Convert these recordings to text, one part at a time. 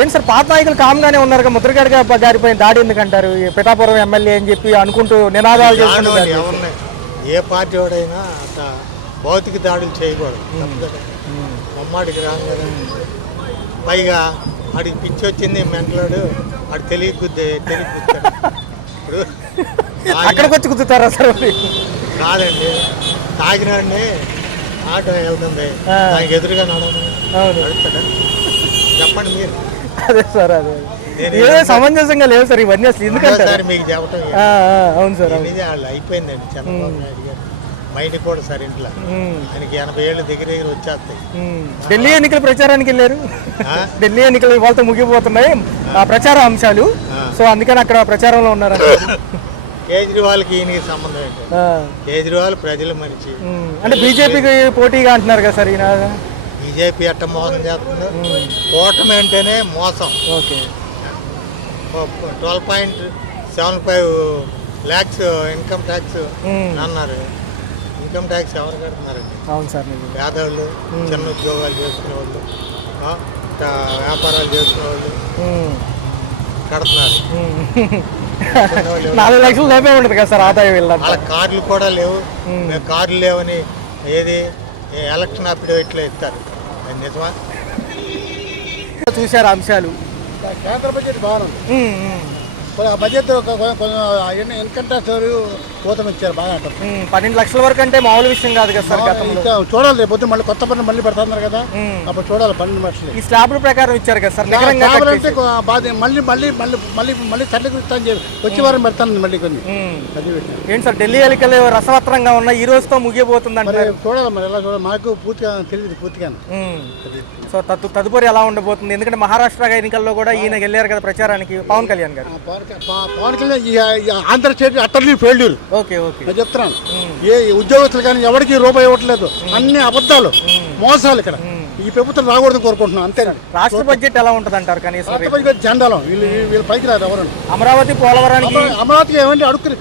ఏంటి సార్ పాత నాయకులు కామ్గానే ఉన్నారు, ముద్రగడ గారిపై దాడి ఎందుకంటారు? పిఠాపురం ఎమ్మెల్యే అని చెప్పి అనుకుంటూ నినాదాలు చేస్తున్నారు. ఏ పార్టీ వాడైనా అంత భౌతిక దాడులు చేయకూడదు, అమ్మాడికి రాను కదా. పైగా ఆడికి పిచ్చి వచ్చింది మెంటలాడు, ఆడు తెలియకుద్ది ఇప్పుడు అక్కడికి వచ్చి కుదుతారా సార్? కాదండి, తాగినాడిని ఆటో వెళ్తుంది, దానికి ఎదురుగా నడుస్తాడా? చెప్పండి మీరు. అదే సార్, అదే ఏదో సమంజసంగా లేవు సార్ ఇవన్నీ అసలు. ఎందుకంటే మీకు చెప్పడం అవును సార్, వాళ్ళు అయిపోయిందండి. చంద్రబాబు నాయుడు గారు మైండ్ కూడా సార్ ఇంట్లో ఆయనకి 80 ఏళ్ళు దగ్గర వచ్చేస్తాయి. ఢిల్లీ ఎన్నికల ప్రచారానికి వెళ్ళారు. ఢిల్లీ ఎన్నికలు వాళ్ళతో ముగిపోతున్నాయి ఆ ప్రచార అంశాలు, సో అందుకని అక్కడ ప్రచారంలో ఉన్నారు. కేజ్రీవాల్కి ఈయనకి సంబంధం ఏంటి? కేజ్రీవాల్ ప్రజల మనిషి, అంటే బీజేపీకి పోటీగా అంటున్నారు కదా సార్ ఈయన. బీజేపీ ఎట్ట మోసం చేస్తుందో, కూటమి అంటేనే మోసం. ఓకే, 12.75 lakhs ఇన్కమ్ ట్యాక్స్ అన్నారు. ఇన్కమ్ ట్యాక్స్ ఎవరు కడుతున్నారండి? అవును సార్, పేదవాళ్ళు, చిన్న ఉద్యోగాలు చేసుకునే వాళ్ళు, వ్యాపారాలు చేసుకునే వాళ్ళు కడుతున్నారు. 4 లక్షలు లోపే ఉంటుంది కదా సార్ ఆదాయం. వాళ్ళ కార్డులు కూడా లేవు. మేము కార్డులు లేవని ఏది ఎలక్షన్ అఫిడవిట్లో ఇస్తారు, అది నిజమా? చూశారు అంశాలు. కేంద్ర బడ్జెట్ బాగుంది. బడ్జెట్ కొంచెం ఇన్కమ్ ట్యాక్స్ కోతం ఇచ్చారు, బాగా అంటారు. 12 లక్షల వరకు అంటే మామూలు విషయం కాదు కదా సార్. చూడాలి, రేపు పొద్దున్న మళ్ళీ కొత్త పన్ను మళ్ళీ పెడుతున్నారు కదా, అప్పుడు చూడాలి. 12 లక్షలు ఈ స్లాబ్ల ప్రకారం ఇచ్చారు కదా సార్. అంటే మళ్ళీ మళ్ళీ మళ్ళీ మళ్ళీ మళ్ళీ తల్లికి ఇస్తాను చెప్పి వచ్చే వారం పెడతాను మళ్ళీ కొన్ని. ఏంటి సార్ ఢిల్లీ ఎన్నికలు రసవత్రంగా ఉన్నాయి, ఈ రోజుతో ముగిపోతుంది అంటే చూడాలి. మరి ఎలా చూడాలి, మాకు పూర్తిగా తెలియదు పూర్తిగా. సో తదుపరి ఎలా ఉండబోతుంది? ఎందుకంటే మహారాష్ట్ర ఎన్నికల్లో కూడా ఈయన వెళ్ళారు కదా ప్రచారానికి, పవన్ కళ్యాణ్ గారు. Pawan Kalyan Andhra state utterly failure. Okay okay, నేను చెప్తున్నాను, ఏ ఉద్యోగస్తులు కానీ ఎవరికి రూపాయి ఇవ్వట్లేదు, అన్ని అబద్ధాలు, మోసాలు. ఇక్కడ ఈ ప్రభుత్వం రాకూడదని కోరుకుంటున్నాం, అంతే. రాష్ట్ర బడ్జెట్ ఎలా ఉంటుంది అంటారు? కనీసం జెండాలం వీళ్ళు పైకి రాదు ఎవరు. అమరావతి పోలవరానికి అమరావతికి ఏమంటే అడుగు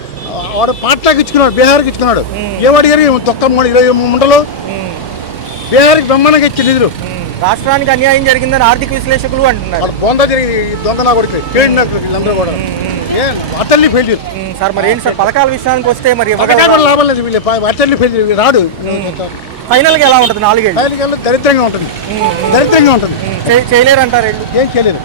వాడు పాట్నాకి ఇచ్చుకున్నాడు, బీహార్కి ఇచ్చుకున్నాడు. ఏమడిగారు? 23 ముండలు బీహార్కి బ్రహ్మాండంగా ఇచ్చి నిధులు. రాష్ట్రానికి అన్యాయం జరిగిందని ఆర్థిక విశ్లేషకులు అంటున్నారు. బొంద జరిగింది దొంగ నా కొడుకు వీళ్ళందరూ కూడా అటర్లీ ఫెయిల్యూర్ సార్. మరి ఏంటి సార్ పథకాల విషయానికి వస్తే మరి లాభం లేదు, వీళ్ళు అటర్లీ ఫెయిల్యూర్ రాడు. ఫైనల్ గా ఎలా ఉంటుంది? 4 ఏళ్ళు దరిద్రంగా ఉంటుంది, దరిద్రంగా ఉంటుంది. చేయలేరు అంటారు, ఏం చేయలేదు.